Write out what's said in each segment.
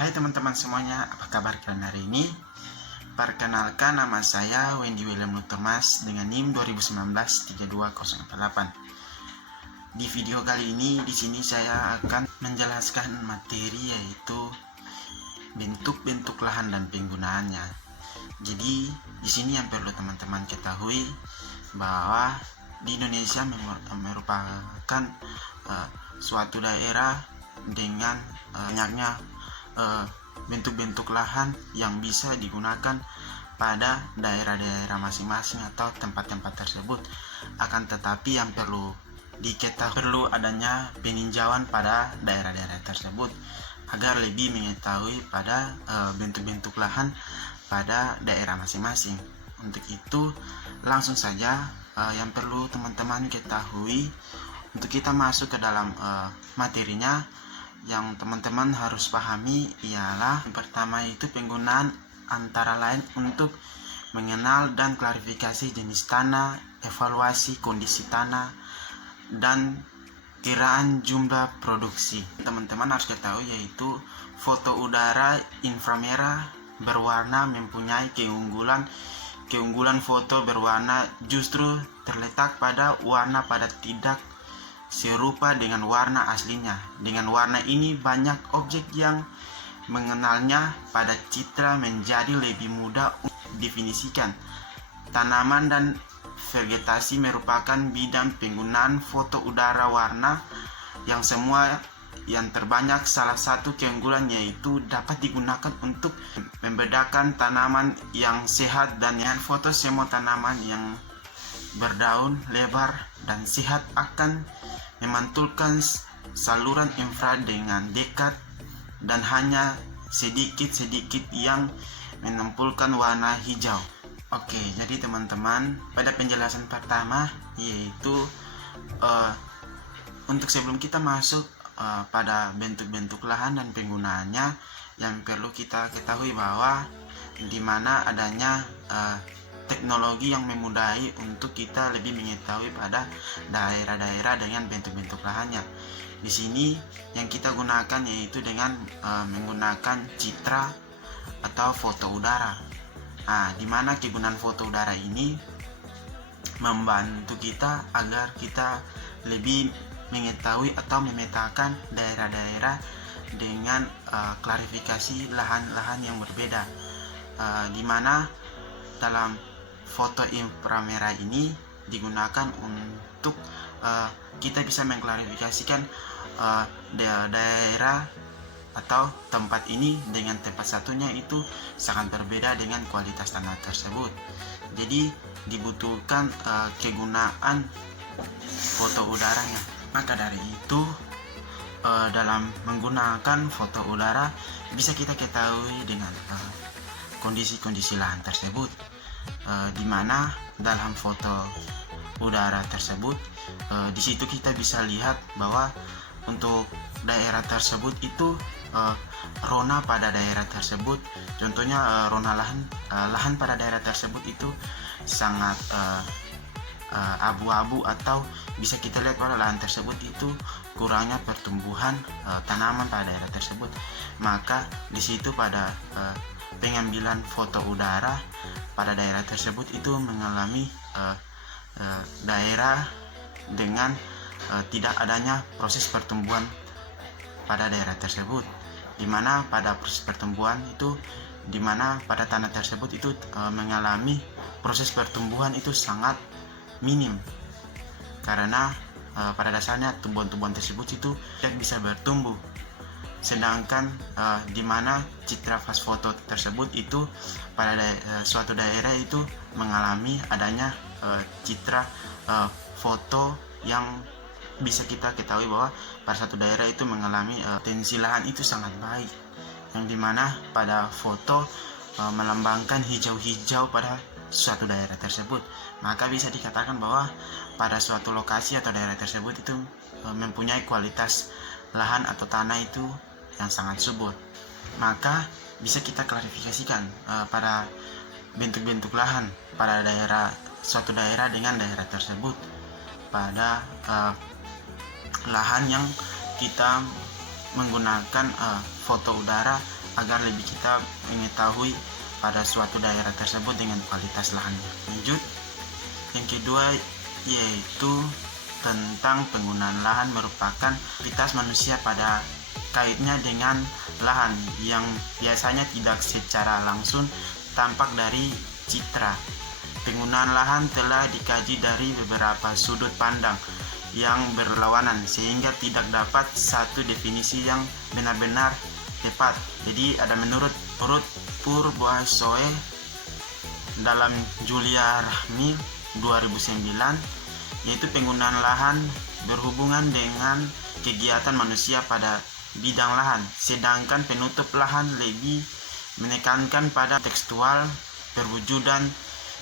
Hai teman-teman semuanya, apa kabar kalian hari ini? Perkenalkan, nama saya Wendy William Thomas dengan NIM 2019-32048. Di video kali ini, di sini saya akan menjelaskan materi yaitu bentuk-bentuk lahan dan penggunaannya. Jadi, di sini yang perlu teman-teman ketahui bahwa di Indonesia merupakan suatu daerah dengan banyaknya bentuk-bentuk lahan yang bisa digunakan pada daerah-daerah masing-masing atau tempat-tempat tersebut. Akan tetapi yang perlu diketahui, perlu adanya peninjauan pada daerah-daerah tersebut agar lebih mengetahui pada bentuk-bentuk lahan pada daerah masing-masing. Untuk itu langsung saja yang perlu teman-teman ketahui untuk kita masuk ke dalam materinya. Yang teman-teman harus pahami ialah yang pertama itu penggunaan antara lain untuk mengenal dan klarifikasi jenis tanah, evaluasi kondisi tanah, dan kiraan jumlah produksi. Teman-teman harus ketahui yaitu foto udara inframerah berwarna mempunyai keunggulan foto berwarna justru terletak pada warna pada tidak serupa dengan warna aslinya. Dengan warna ini banyak objek yang mengenalnya pada citra menjadi lebih mudah untuk didefinisikan. Tanaman dan vegetasi merupakan bidang penggunaan foto udara warna yang semua yang terbanyak. Salah satu keunggulan yaitu dapat digunakan untuk membedakan tanaman yang sehat dan yang foto semua tanaman yang berdaun lebar dan sehat akan memantulkan saluran infrared dengan dekat dan hanya sedikit-sedikit yang menampilkan warna hijau. Oke, jadi teman-teman, pada penjelasan pertama yaitu untuk sebelum kita masuk pada bentuk-bentuk lahan dan penggunaannya, yang perlu kita ketahui bahwa di mana adanya teknologi yang memudahi untuk kita lebih mengetahui pada daerah-daerah dengan bentuk-bentuk lahannya. Di sini yang kita gunakan yaitu dengan menggunakan citra atau foto udara. Nah, di mana kegunaan foto udara ini membantu kita agar kita lebih mengetahui atau memetakan daerah-daerah dengan klarifikasi lahan-lahan yang berbeda. Di mana dalam foto inframerah ini digunakan untuk kita bisa mengklarifikasikan daerah atau tempat ini dengan tempat satunya itu sangat berbeda dengan kualitas tanah tersebut. Jadi dibutuhkan kegunaan foto udaranya. Maka dari itu dalam menggunakan foto udara bisa kita ketahui dengan kondisi-kondisi lahan tersebut, di mana dalam foto udara tersebut di situ kita bisa lihat bahwa untuk daerah tersebut itu rona pada daerah tersebut, contohnya rona lahan pada daerah tersebut itu sangat abu-abu, atau bisa kita lihat pada lahan tersebut itu kurangnya pertumbuhan tanaman pada daerah tersebut. Maka di situ pada pengambilan foto udara pada daerah tersebut itu mengalami daerah dengan tidak adanya proses pertumbuhan pada daerah tersebut, di mana pada proses pertumbuhan itu, di mana pada tanah tersebut itu mengalami proses pertumbuhan itu sangat minim, karena pada dasarnya tumbuhan-tumbuhan tersebut itu tidak bisa bertumbuh. Sedangkan di mana citra fast foto tersebut itu pada suatu daerah itu mengalami adanya citra foto yang bisa kita ketahui bahwa pada satu daerah itu mengalami potensi lahan itu sangat baik, yang dimana pada foto melambangkan hijau-hijau pada suatu daerah tersebut. Maka bisa dikatakan bahwa pada suatu lokasi atau daerah tersebut itu mempunyai kualitas lahan atau tanah itu yang sangat subur. Maka bisa kita klarifikasikan pada bentuk-bentuk lahan pada suatu daerah dengan daerah tersebut pada lahan yang kita menggunakan foto udara agar lebih kita mengetahui pada suatu daerah tersebut dengan kualitas lahannya. Lanjut, yang kedua yaitu tentang penggunaan lahan merupakan aktivitas manusia pada kaitnya dengan lahan yang biasanya tidak secara langsung tampak dari citra. Penggunaan lahan telah dikaji dari beberapa sudut pandang yang berlawanan sehingga tidak dapat satu definisi yang benar-benar tepat. Jadi ada menurut Purboasoe dalam Julia Rahmi 2009, yaitu penggunaan lahan berhubungan dengan kegiatan manusia pada bidang lahan, sedangkan penutup lahan lebih menekankan pada tekstual perwujudan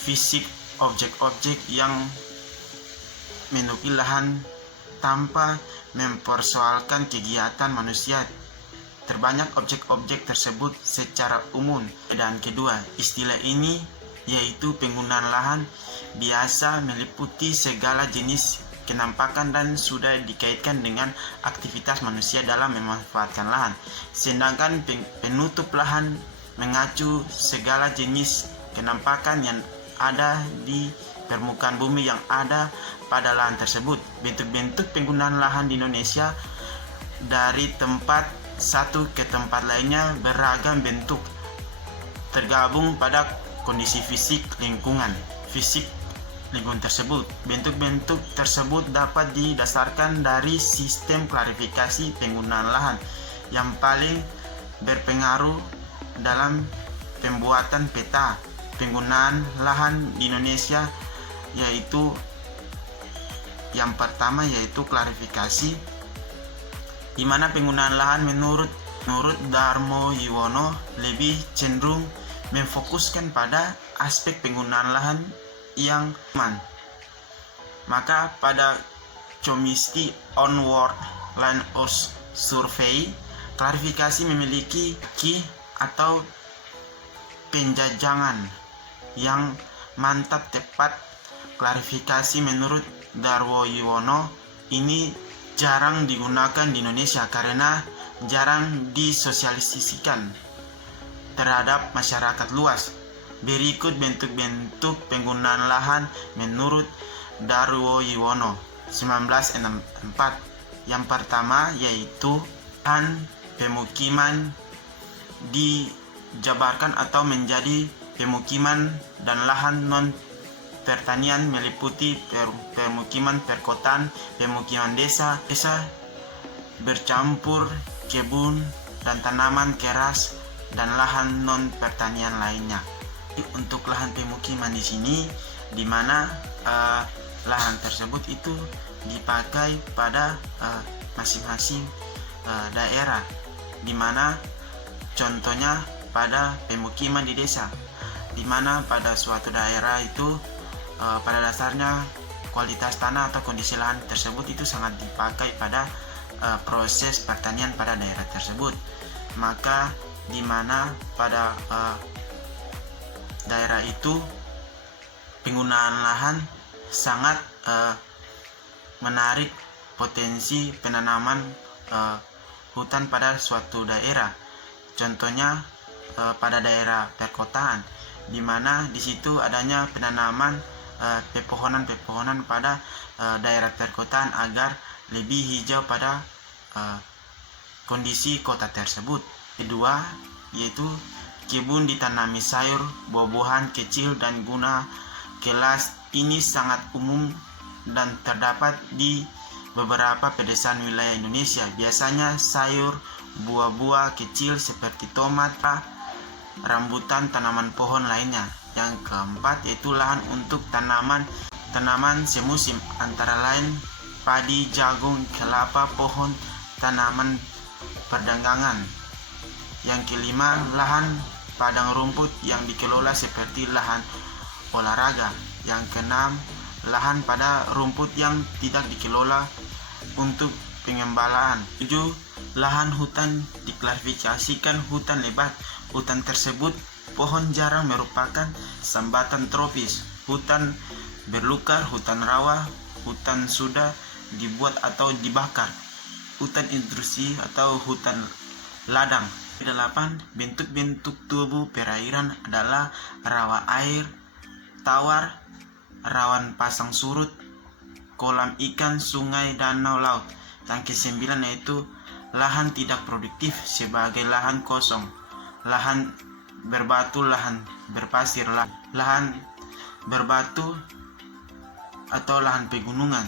fisik objek-objek yang menukil lahan tanpa mempersoalkan kegiatan manusia. Terbanyak objek-objek tersebut secara umum. Dan kedua, istilah ini yaitu penggunaan lahan biasa meliputi segala jenis kenampakan dan sudah dikaitkan dengan aktivitas manusia dalam memanfaatkan lahan. Sedangkan penutup lahan mengacu segala jenis kenampakan yang ada di permukaan bumi yang ada pada lahan tersebut. Bentuk-bentuk penggunaan lahan di Indonesia dari tempat satu ke tempat lainnya beragam bentuk, tergabung pada kondisi fisik lingkungan tersebut. Bentuk-bentuk tersebut dapat didasarkan dari sistem klasifikasi penggunaan lahan yang paling berpengaruh dalam pembuatan peta penggunaan lahan di Indonesia, yaitu yang pertama yaitu klarifikasi, di mana penggunaan lahan menurut Darmo Yuwono lebih cenderung memfokuskan pada aspek penggunaan lahan yang aman. Maka pada Chomsky Onward Land Use Survey, klarifikasi memiliki key atau penjajangan yang mantap tepat. Klarifikasi menurut Darmo Yuwono ini jarang digunakan di Indonesia karena jarang disosialisasikan terhadap masyarakat luas. Berikut bentuk-bentuk penggunaan lahan menurut Darmo Yuwono 1964. Yang pertama yaitu lahan pemukiman dijabarkan atau menjadi pemukiman dan lahan non pertanian meliputi pemukiman perkotaan, pemukiman desa bercampur kebun dan tanaman keras dan lahan non pertanian lainnya. Untuk lahan pemukiman di sini, di mana lahan tersebut itu dipakai pada masing-masing daerah, di mana contohnya pada pemukiman di desa, di mana pada suatu daerah itu pada dasarnya kualitas tanah atau kondisi lahan tersebut itu sangat dipakai pada proses pertanian pada daerah tersebut. Maka di mana pada daerah itu penggunaan lahan sangat menarik potensi penanaman hutan pada suatu daerah. Contohnya pada daerah perkotaan, di mana di situ adanya penanaman pepohonan-pepohonan pada daerah perkotaan agar lebih hijau pada kondisi kota tersebut. Kedua yaitu kebun ditanami sayur, buah-buahan kecil dan guna kelas. Ini sangat umum dan terdapat di beberapa pedesaan wilayah Indonesia. Biasanya sayur, buah-buah kecil seperti tomat, rambutan, tanaman pohon lainnya. Yang keempat yaitu lahan untuk tanaman semusim, antara lain padi, jagung, kelapa, pohon, tanaman perdagangan. Yang kelima, lahan padang rumput yang dikelola seperti lahan olahraga. Yang keenam, lahan pada rumput yang tidak dikelola untuk pengembalaan. 7. Lahan hutan diklasifikasikan hutan lebat. Hutan tersebut pohon jarang merupakan sambatan tropis, hutan berlukar, hutan rawa, hutan sudah dibuat atau dibakar, hutan industri atau hutan ladang. 8. Bentuk-bentuk tubuh perairan adalah rawa air, tawar, rawan pasang surut, kolam ikan, sungai, danau, laut. Yang ke-9 yaitu lahan tidak produktif sebagai lahan kosong, lahan berbatu, lahan berpasir, lahan berbatu atau lahan pegunungan.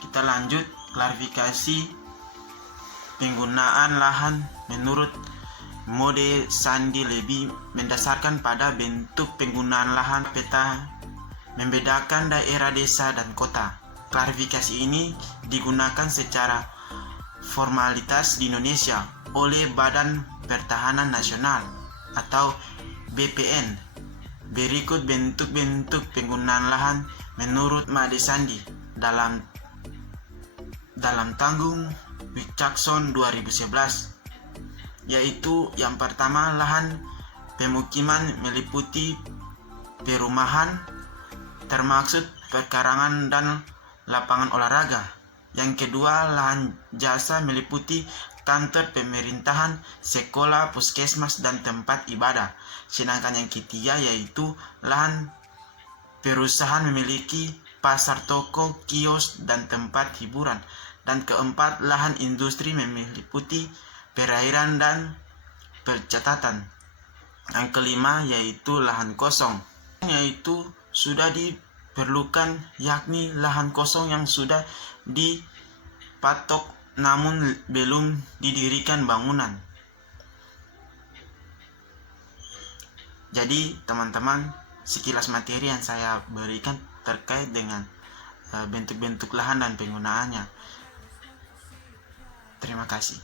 Kita lanjut klarifikasi penggunaan lahan menurut mode sandi lebih mendasarkan pada bentuk penggunaan lahan. Peta membedakan daerah desa dan kota. Klarifikasi ini digunakan secara formalitas di Indonesia oleh Badan Pertahanan Nasional atau BPN. Berikut bentuk-bentuk penggunaan lahan menurut mode sandi dalam tanggung Wicakson 2011, yaitu yang pertama lahan pemukiman meliputi perumahan termaksud perkarangan dan lapangan olahraga. Yang kedua lahan jasa meliputi kantor pemerintahan, sekolah, puskesmas, dan tempat ibadah. Sedangkan yang ketiga yaitu lahan perusahaan memiliki pasar, toko, kios, dan tempat hiburan. Dan keempat, lahan industri meliputi perairan dan percatatan. Yang kelima yaitu lahan kosong, yaitu sudah diperlukan, yakni lahan kosong yang sudah dipatok namun belum didirikan bangunan. Jadi teman-teman, sekilas materi yang saya berikan terkait dengan bentuk-bentuk lahan dan penggunaannya. Terima kasih.